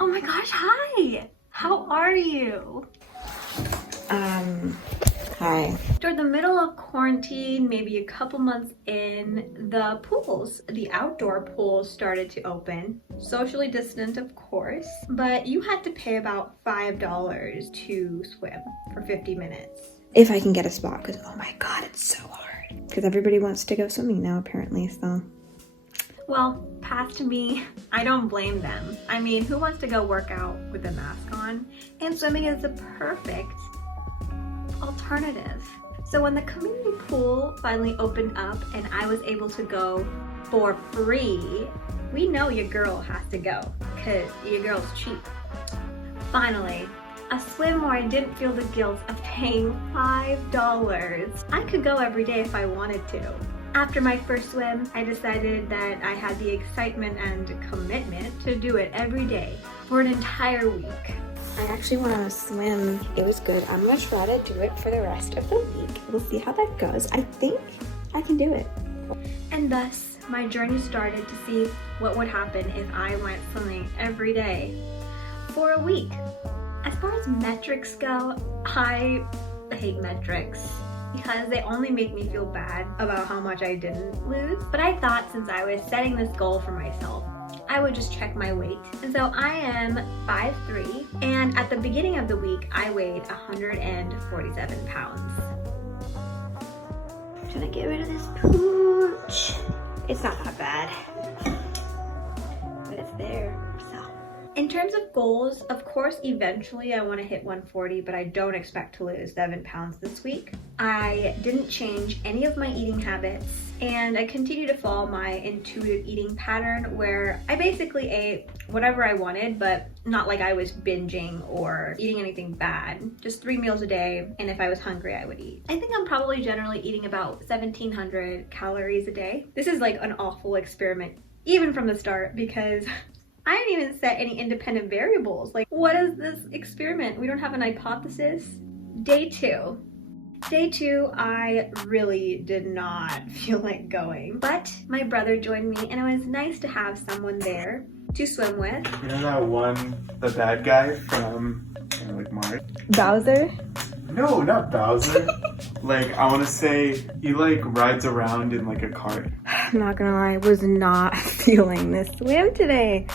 Oh my gosh, hi! How are you? Hi. During the middle of quarantine, maybe a couple months in, the outdoor pools started to open. Socially distant, of course, but you had to pay about $5 to swim for 50 minutes. If I can get a spot, because oh my god, it's so hard. Because everybody wants to go swimming now, apparently, so. Well, past me, I don't blame them. I mean, who wants to go work out with a mask on? And swimming is the perfect alternative. So when the community pool finally opened up and I was able to go for free, we know your girl has to go because your girl's cheap. Finally, a swim where I didn't feel the guilt of paying $5. I could go every day if I wanted to. After my first swim, I decided that I had the excitement and commitment to do it every day for an entire week. I actually want to swim. It was good. I'm going to try to do it for the rest of the week. We'll see how that goes. I think I can do it. And thus, my journey started to see what would happen if I went swimming every day for a week. As far as metrics go, I hate metrics because they only make me feel bad about how much I didn't lose. But I thought since I was setting this goal for myself, I would just check my weight. And so I am 5'3", and at the beginning of the week, I weighed 147 pounds. I'm trying to get rid of this pooch. It's not that bad, but it's there, so. In terms of goals, of course, eventually I want to hit 140, but I don't expect to lose 7 pounds this week. I didn't change any of my eating habits, and I continue to follow my intuitive eating pattern where I basically ate whatever I wanted, but not like I was binging or eating anything bad. Just 3 meals a day, and if I was hungry, I would eat. I think I'm probably generally eating about 1,700 calories a day. This is like an awful experiment, even from the start, because I didn't even set any independent variables. Like, what is this experiment? We don't have an hypothesis. Day two. Day two, I really did not feel like going, but my brother joined me and it was nice to have someone there to swim with. You know that one, the bad guy from, like, Mario? Bowser? No, not Bowser. Like, I want to say, he, like, rides around in, like, a cart. I'm not gonna lie, I was not feeling this swim today.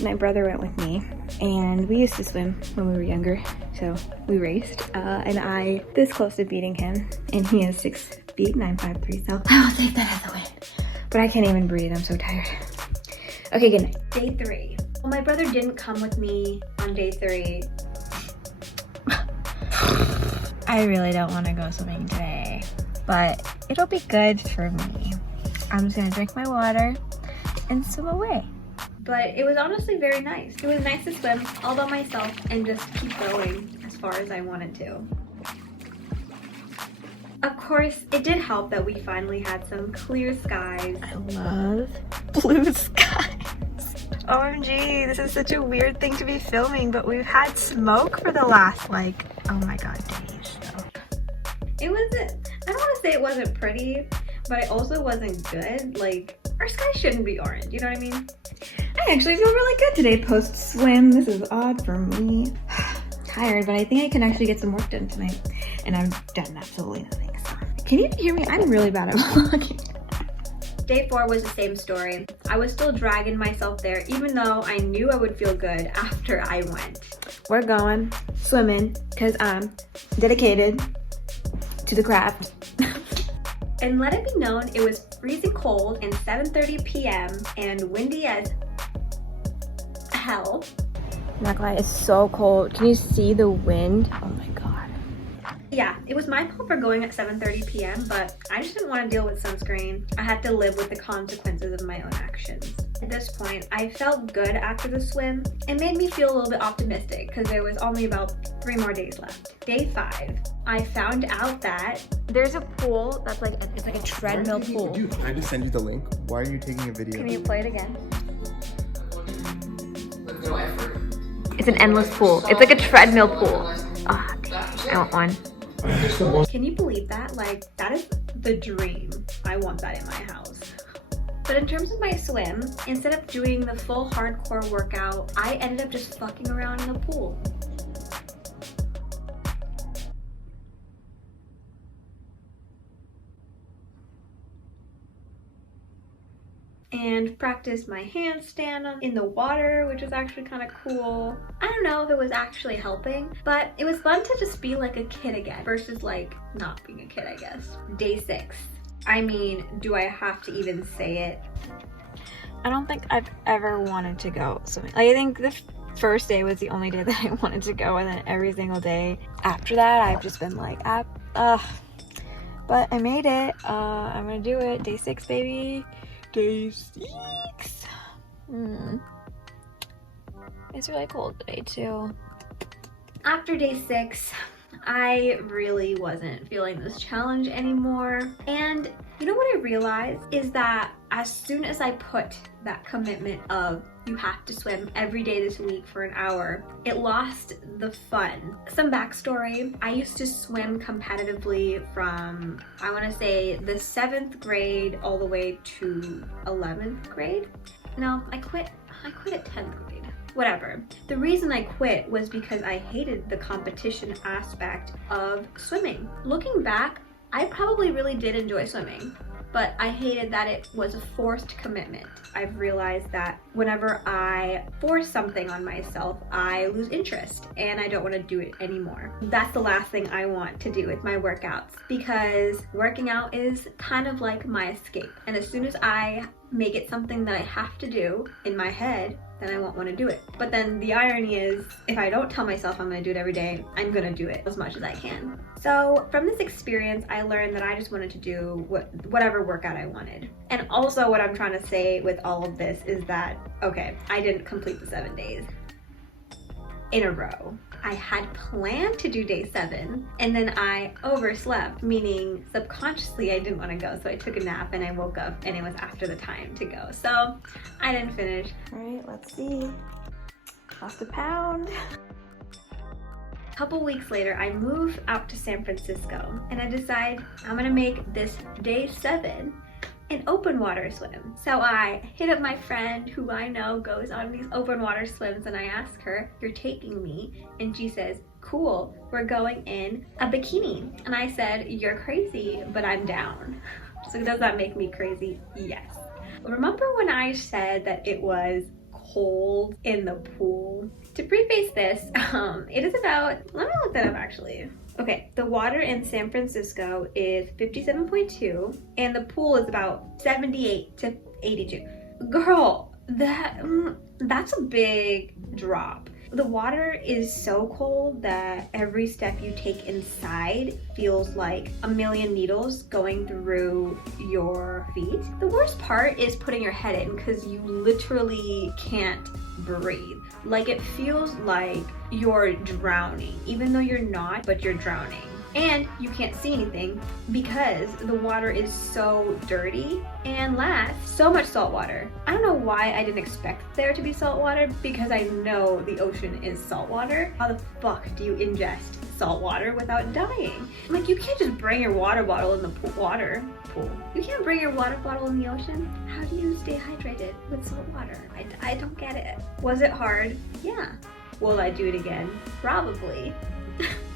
My brother went with me, and we used to swim when we were younger, so we raced, and I this close to beating him, and he is 6 feet and I'm 5'3", so I will take that as a win. But I can't even breathe, I'm so tired. Okay, good night. Day three. Well, my brother didn't come with me on day three. I really don't want to go swimming today, but it'll be good for me. I'm just gonna drink my water and swim away. But it was honestly very nice. It was nice to swim all by myself and just keep going as far as I wanted to. Of course, it did help that we finally had some clear skies. I love blue skies. OMG, this is such a weird thing to be filming, but we've had smoke for the last, like, oh my god, days. So. It wasn't, I don't want to say it wasn't pretty, but it also wasn't good. Like, our sky shouldn't be orange, you know what I mean? I actually feel really good today post-swim. This is odd for me. Tired, but I think I can actually get some work done tonight. And I've done absolutely nothing. So. Can you even hear me? I'm really bad at vlogging. Day four was the same story. I was still dragging myself there, even though I knew I would feel good after I went. We're going swimming because I'm dedicated to the craft. And let it be known, it was freezing cold and 7:30 p.m. and windy as hell. I'm not gonna lie, it's so cold. Can you see the wind? Oh my god. Yeah, it was my fault for going at 7:30 p.m., but I just didn't want to deal with sunscreen. I had to live with the consequences of my own actions. At this point, I felt good after the swim. It made me feel a little bit optimistic because there was only about 3 more days left. Day 5, I found out that there's a pool that's like, it's like a treadmill pool. Dude, can I just send you the link? Why are you taking a video? Can you play it again? No effort. It's an endless pool. It's like a treadmill pool. Ah, I want one. Can you believe that? Like, that is the dream. I want that in my house. But in terms of my swim, instead of doing the full hardcore workout, I ended up just fucking around in the pool. And practice my handstand in the water, which was actually kind of cool. I don't know if it was actually helping, but it was fun to just be like a kid again versus like not being a kid, I guess. Day 6. I mean, do I have to even say it? I don't think I've ever wanted to go swimming. I think the first day was the only day that I wanted to go, and then every single day after that, I've just been like, but I made it. I'm gonna do it. Day 6, baby. Day 6. It's really cold today too. After day 6, I really wasn't feeling this challenge anymore. And you know what I realized is that as soon as I put that commitment of you have to swim every day this week for an hour, it lost the fun. Some backstory, I used to swim competitively from, I want to say, the 7th grade all the way to 11th grade. No, I quit at 10th grade. Whatever. The reason I quit was because I hated the competition aspect of swimming. Looking back, I probably really did enjoy swimming, but I hated that it was a forced commitment. I've realized that whenever I force something on myself, I lose interest and I don't want to do it anymore. That's the last thing I want to do with my workouts, because working out is kind of like my escape. And as soon as I make it something that I have to do in my head, then I won't want to do it. But then the irony is, if I don't tell myself I'm going to do it every day, I'm going to do it as much as I can. So from this experience, I learned that I just wanted to do whatever workout I wanted. And also what I'm trying to say with all of this is that, okay, I didn't complete the 7 days in a row. I had planned to do day 7 and then I overslept, meaning subconsciously I didn't want to go. So I took a nap and I woke up and it was after the time to go. So I didn't finish. All right, let's see. Lost a pound. A couple weeks later, I moved out to San Francisco and I decide I'm gonna make this day 7 an open water swim. So I hit up my friend who I know goes on these open water swims and I ask her, "You're taking me?" And she says, "Cool, we're going in a bikini." And I said, "You're crazy, but I'm down." So does that make me crazy? Yes. Remember when I said that it was cold in the pool? To preface this, it is about, let me look that up actually. Okay, the water in San Francisco is 57.2 and the pool is about 78 to 82. Girl, that's a big drop. The water is so cold that every step you take inside feels like a million needles going through your feet. The worst part is putting your head in because you literally can't breathe. Like, it feels like you're drowning, even though you're not, but you're drowning. And you can't see anything because the water is so dirty. And last, so much salt water. I don't know why I didn't expect there to be salt water, because I know the ocean is salt water. How the fuck do you ingest salt water without dying? Like, you can't just bring your water bottle in the pool. You can't bring your water bottle in the ocean. How do you stay hydrated with salt water? I don't get it. Was it hard? Yeah. Will I do it again? Probably.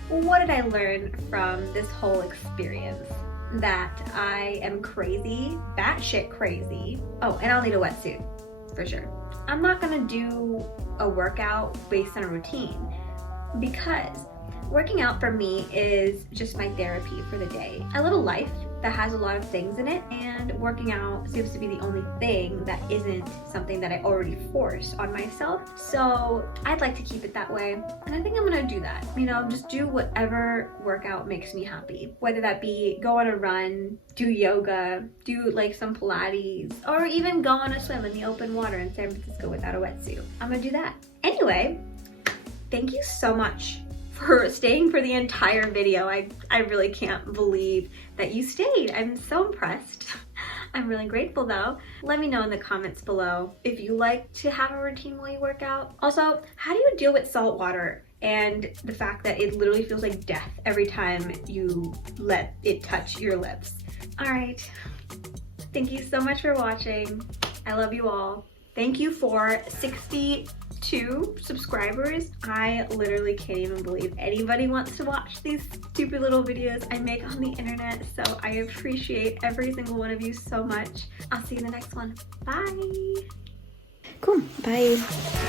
What did I learn from this whole experience? That I am crazy, batshit crazy. Oh, and I'll need a wetsuit, for sure. I'm not gonna do a workout based on a routine, because working out for me is just my therapy for the day. I live a life that has a lot of things in it, and working out seems to be the only thing that isn't something that I already force on myself. So I'd like to keep it that way, and I think I'm gonna do that. You know, just do whatever workout makes me happy. Whether that be go on a run, do yoga, do like some Pilates, or even go on a swim in the open water in San Francisco without a wetsuit. I'm gonna do that. Anyway, thank you so much for staying for the entire video. I really can't believe that you stayed. I'm so impressed. I'm really grateful though. Let me know in the comments below if you like to have a routine while you work out. Also, how do you deal with salt water and the fact that it literally feels like death every time you let it touch your lips? All right, Thank you so much for watching. I love you all. Thank you for 62 subscribers. I literally can't even believe anybody wants to watch these stupid little videos I make on the internet. So I appreciate every single one of you so much. I'll see you in the next one. Bye. Cool. Bye.